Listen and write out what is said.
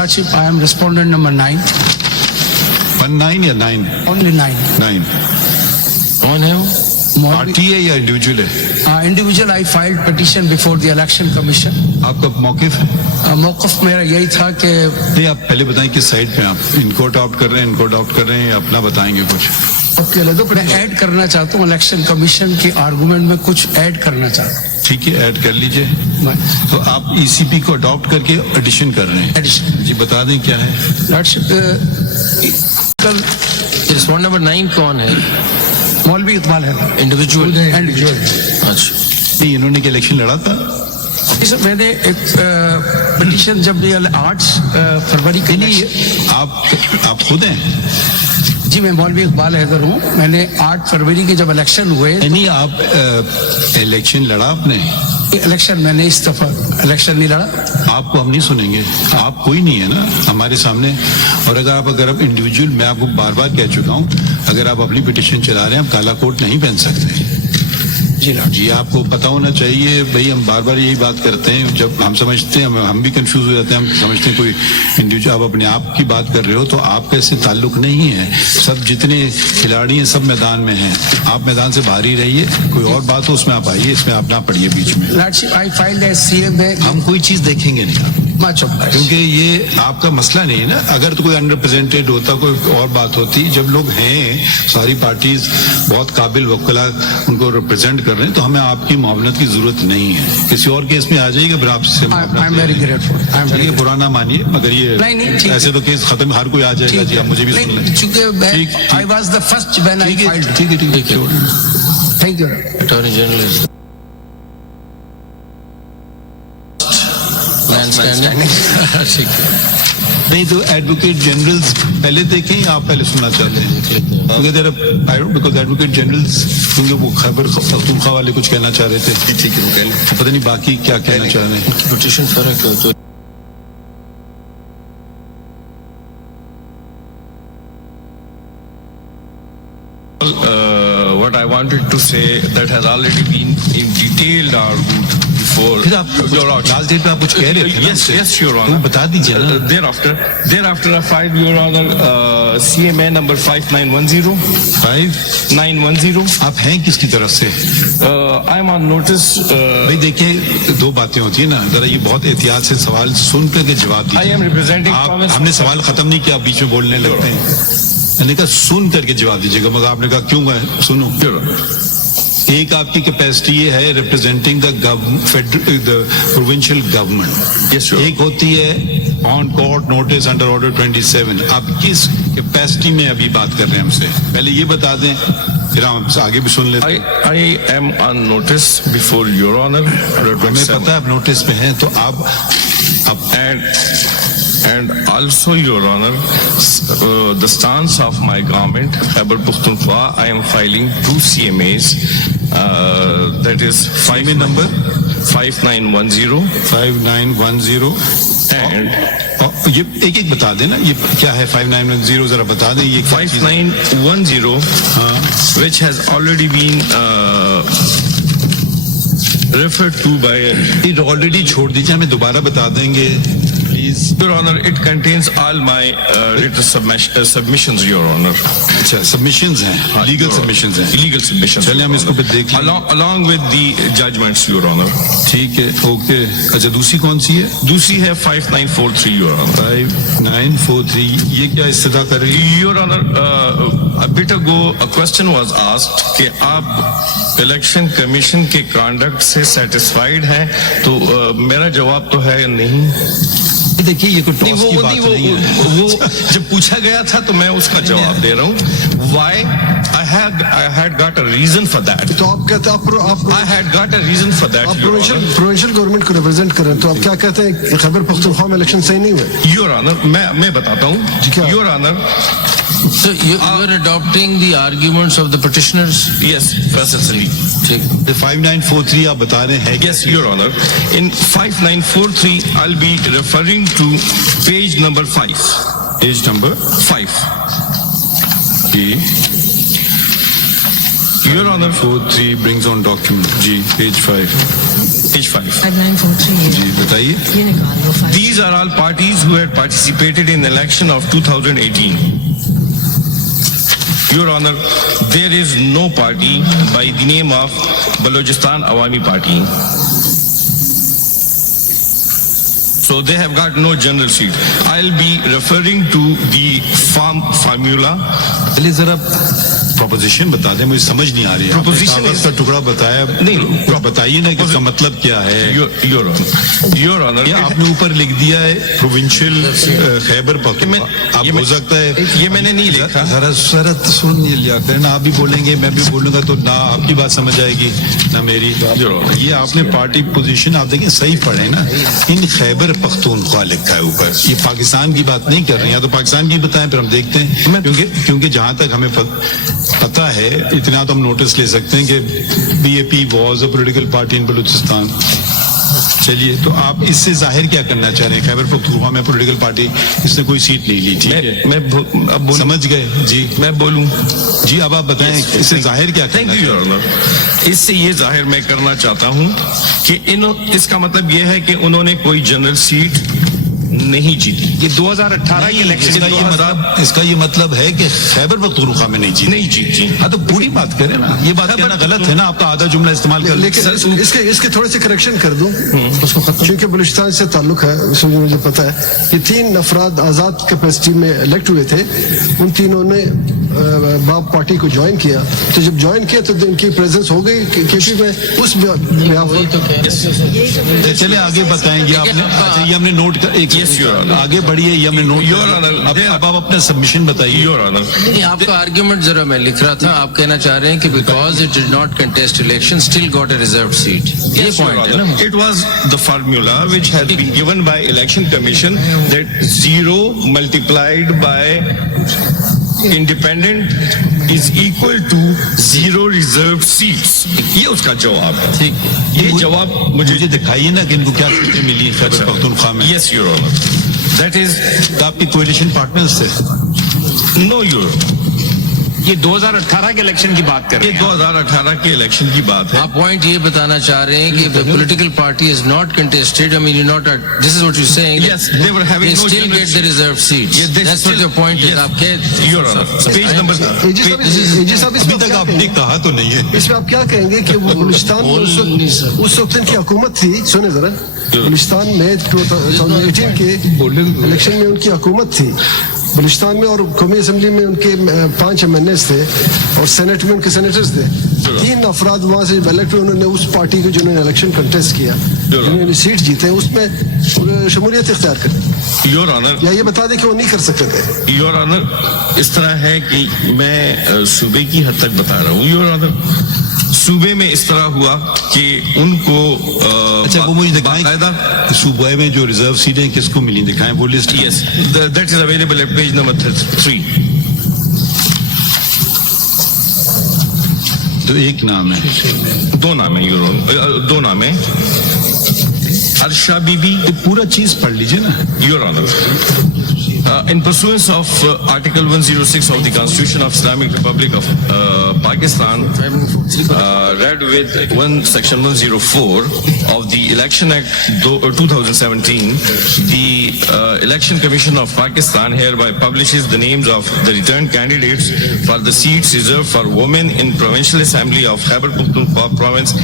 Lordship, I am respondent number 9. 19 या 9? Only 9. 9. कौन है वो? पार्टी है या इंडिविजुअल है? Individual, I filed petition before the election commission. आपका मौकिफ? मौकफ मेरा यही था कि नहीं, आप पहले बताएं किस साइड पे आप इनको अडॉप्ट कर रहे हैं, इनको अडॉप्ट कर रहे हैं, या अपना बताएंगे कुछ? ओके, मैं ऐड करना चाहता हूँ इलेक्शन कमीशन के आर्गुमेंट में कुछ ऐड करना चाहता हूँ। ठीक है, ऐड कर लीजिए। तो आप ईसीपी को अडॉप्ट करके एडिशन कर रहे हैं? एडिशन जी बता दें क्या है। लॉर्डशिप, कल रिस्पॉन्ड नंबर 9 कौन है? मौलवी इकबाल है, इंडिविजुअल। इंडिविजुअल। अच्छा, नहीं, इन्होंने क्या इलेक्शन लड़ा था? सर मैंने एक पिटीशन जब 8 फरवरी के लिए, आप खुद हैं? जी मैं मौलवी इकबाल हैदर हूँ। मैंने 8 फरवरी के जब इलेक्शन हुए, नहीं, आप इलेक्शन लड़ा आपने? इलेक्शन मैंने इस दफा इलेक्शन नहीं लड़ा। आपको हम नहीं सुनेंगे, आप कोई नहीं है ना हमारे सामने। और अगर आप इंडिविजुअल, मैं आपको बार बार कह चुका हूँ, अगर आप अपनी पिटीशन चला रहे हैं, आप काला कोट नहीं पहन सकते। जी आपको पता होना चाहिए भाई, हम बार बार यही बात करते हैं। जब हम समझते हैं, हम भी कंफ्यूज हो जाते हैं, हम समझते हैं कोई इंडिविजुअल, आप अपने आप की बात कर रहे हो तो आपका इससे ताल्लुक नहीं है। सब जितने खिलाड़ी हैं सब मैदान में हैं, आप मैदान से बाहर ही रहिए। कोई और बात हो उसमें आप आइए, इसमें आप ना पढ़िए बीच में। Lordship, I filed as CM में हम कोई चीज देखेंगे नहीं, क्योंकि ये आपका मसला नहीं है ना। अगर तो कोई अनरिप्रेजेंटेड होता, कोई और बात होती। जब लोग हैं, सारी पार्टीज बहुत काबिल वकला उनको रिप्रेजेंट कर रहे हैं, तो हमें आपकी मुआवनत की जरूरत नहीं है। किसी और केस में आ जाइएगा, फिर आपसे चलिए, बुरा ना मानिए, मगर ये ऐसे तो केस खत्म, हर कोई आ जाएगा। जी आप मुझे भी सुन लें। चूंकि I was the first when I filed. ठीक है। Thank you. अटॉर्नी जनरल नहीं तो एडवोकेट जनरल्स पहले देखें या आप पहले सुनना चाहते हैं? बिकॉज एडवोकेट जनरल्स, क्योंकि वो खैबर पख्तूनख्वा वाले कुछ कहना चाह रहे थे। ठीक है, पता नहीं बाकी क्या कहना चाह रहे हैं। पिटीशन फर्क है तो what I wanted to say that has already been in detailed argued before. फिर आप लास्ट डेट पे आप कुछ कह रहे थे? Yes, Your Honor. बता दीजिए ना। Thereafter I filed, Your Honor, CMA number 5910. 5910. आप हैं किसकी तरफ से? I am on notice. भाई देखिए, दो बातें होती है ना, जरा ये बहुत एहतियात से सवाल सुन करके जवाब दीजिए। I am representing. हमने सवाल खत्म नहीं किया, बीच में बोलने लगते हैं। मैंने कहा सुन करके जवाब दीजिएगा, मगर आपने कहा क्यों है? सुनो। एक आपकी कैपेसिटी ये है रिप्रेजेंटिंग द प्रोविंशियल गवर्नमेंट। एक होती है on court notice under order 27। आप किस कैपेसिटी में अभी बात कर रहे हैं हमसे? पहले ये बता दें, फिर हम आगे भी सुन लेते हैं। I am on notice before Your Honor. हमें पता है आप नोटिस पे हैं, तो आप And also, Your Honor, the stance of my government, Khyber Pakhtunkhwa, I am filing 2 CMAs. That is CMA number 5910. 5910 and ये एक बता देना, ये क्या है 5910? जरा बता दें ये 5910, which has already been referred to by. Already छोड़ दीजिए, हमें दोबारा बता देंगे please. Your Honor, it contains all my written submissions, Your Honor. अच्छा, submissions हैं, legal submissions हैं। Legal submissions. चलिए हम इसको देख लें। Along with the judgments, Your Honor. ठीक है, ओके। अच्छा, दूसरी कौन सी है? दूसरी है 5943, Your Honor. 5943, ये क्या इस्तदा कर रही है? Your Honor, a bit ago a question was asked कि आप इलेक्शन कमीशन के कंडक्ट से सेटिस्फाइड हैं, तो मेरा जवाब तो है नहीं। देखिए, ये कोई टॉस की बात नहीं है। वो जब पूछा गया था तो मैं उसका जवाब दे रहा हूँ। Why? I had got a reason for that. तो आप कहते हैं आप I had got a reason for that. आप प्रोविंशियल गवर्नमेंट को रिप्रेजेंट कर रहे हैं, तो आप क्या कहते हैं खैबर पख्तूनख्वा में इलेक्शन सही नहीं हुए? Your Honor, मैं बताता हूँ। Your Honor. So you are adopting the arguments of the petitioners? Yes, presently. The 5943 आप बता रहे हैं? Yes, Your Honor. In 5943, I'll be referring to page number 5. Page number 5. Your Honor, 43 brings on document. G, page 5. page 5. 5943 जी बताइए। ये निकाल लो 5. These are all parties who had participated in the election of 2018. Your Honor, there is no party by the name of Balochistan Awami Party. So they have got no general seat. I'll be referring to the formula. चलिए जरा proposition बता दें, मुझे समझ नहीं आ रही है। Proposition कागज is- का टुकड़ा बताया नहीं, आप बताइए ना कि इसका मतलब क्या है। Your Honor, ये आपने ऊपर लिख दिया है प्रोविंशियल खैबर पख्तूनख्वा। आप हो सकता है ये मैंने नहीं लिखा। जरा जरा तो सुन लिया करें ना, आप भी बोलेंगे मैं भी बोलूंगा तो ना आपकी बात समझ आएगी ना मेरी। ये आपने पार्टी पोजीशन आप देखें सही पढ़े ना, इन खैबर पख्तूनख्वा लिखा है ऊपर। ये पाकिस्तान की बात नहीं कर रहे हैं, या तो पाकिस्तान की बताएं फिर हम देखते हैं, क्योंकि जहां तक हमें पता है इतना तो हम नोटिस ले सकते हैं कि BAP was a political party इन बलूचिस्तान। चलिए, तो आप इससे जाहिर क्या करना चाह रहे हैं? खैबर पख्तूनख्वा में पॉलिटिकल पार्टी इसने कोई सीट नहीं ली, ठीक है? मैं समझ गए जी? मैं बोलूं जी अब आप बताएं इससे जाहिर क्या थैंक करना यू चाह योर रहे हैं? ऑनर। इससे ये जाहिर मैं करना चाहता हूं कि इसका मतलब ये है कि उन्होंने कोई जनरल सीट नहीं जीती। ये 2018 के इलेक्शन इसका ये मतलब है कि खैबर पख्तूनख्वा में नहीं जीती। नहीं जीती। हाँ तो पूरी बात करें ना, ये बात कहना गलत है ना, आपका आधा जुमला इस्तेमाल कर लेकिन इसके थोड़े से करेक्शन कर दूं उसको खत्म, क्योंकि बलूचिस्तान से ताल्लुक है, उसमें मुझे पता है कि 3 अफराद आज़ाद कैपेसिटी में इलेक्ट हुए थे। उन तीनों ने बाप पार्टी को ज्वाइन किया, तो जब ज्वाइन किया तो इनकी प्रेजेंस हो गई केपी में। उस चले आगे बताएं, ये आपने अच्छा ये हमने नोट कर एक Yes, Your Honor. आगे बढ़िए, ये हमने नोट Your Honor, अब आप अपना सबमिशन बताइए। योर ऑनर, नहीं, आपका आर्ग्यूमेंट जरा मैं लिख रहा था, आप कहना चाह रहे हैं कि because it did not contest election still got a reserved seat, ये पॉइंट है ना? it was the formula which had been given by election commission that 0 multiplied by independent is equal to 0 reserved seats. ये उसका जवाब है। ठीक, ये जवाब मुझे दिखाइए ना कि इनको क्या सीटें मिली खैबर पख्तूनख्वा में। Yes your honour, that is तो आपकी कोalition पार्टनर्स थे? नो योर, ये 2018 के इलेक्शन की बात कर ये रहे हैं। 2018 के इलेक्शन की बात है। आप पॉइंट ये बताना चाह रहे हैं कि the political party is not contested, I mean you're not, this is what you're saying, Yes, they were having they no still general get the reserved seats. Yeah, they That's what still- your point is. Yes. आप कह Your Honor, page number एजी साहब अभी इसमें तक क्या आपने कहेंगे? कहा तो नहीं है। इसमें आप क्या कहेंगे कि वो बलूचिस्तान में उस वक्त इनकी हुकूमत थी, सुने जरा, बलूचिस्तान में 2018 के इलेक्शन में उनकी हुकूमत थी बलूचिस्तान में, और कौमी असेंबली में उनके 5 एमएनएस थे और सेनेट में उनके सेनेटर्स थे। 3 अफराद वहां से इलेक्ट हुए, उन्होंने उस पार्टी को जिन्होंने इलेक्शन कंटेस्ट किया, जिन्होंने सीट जीते, उसमें शमूलियत इख्तियार करें, योर ऑनर, या ये बता दें कि वो नहीं कर सकते थे? योर ऑनर, इस तरह है कि मैं सूबे की हद तक बता रहा हूँ। योर ऑनर, सूबे में इस तरह हुआ कि उनको अच्छा वो मुझे दिखाएं बाकायदा, सूबे में जो रिजर्व सीटें किसको मिली, दिखाएं वो list. Yes, that is available at page number 3। तो एक नाम है, 2 नाम है योर ऑनर, 2 नाम है। अर्शा बीबी, ये पूरा चीज पढ़ लीजिए ना। Your Honor, in pursuance of Article 106 of the Constitution of Islamic Republic of Pakistan, read with Section 104 of the Election Act 2017, the Election Commission of Pakistan hereby publishes the names of the returned candidates for the seats reserved for women in Provincial Assembly of Khyber Pakhtunkhwa Province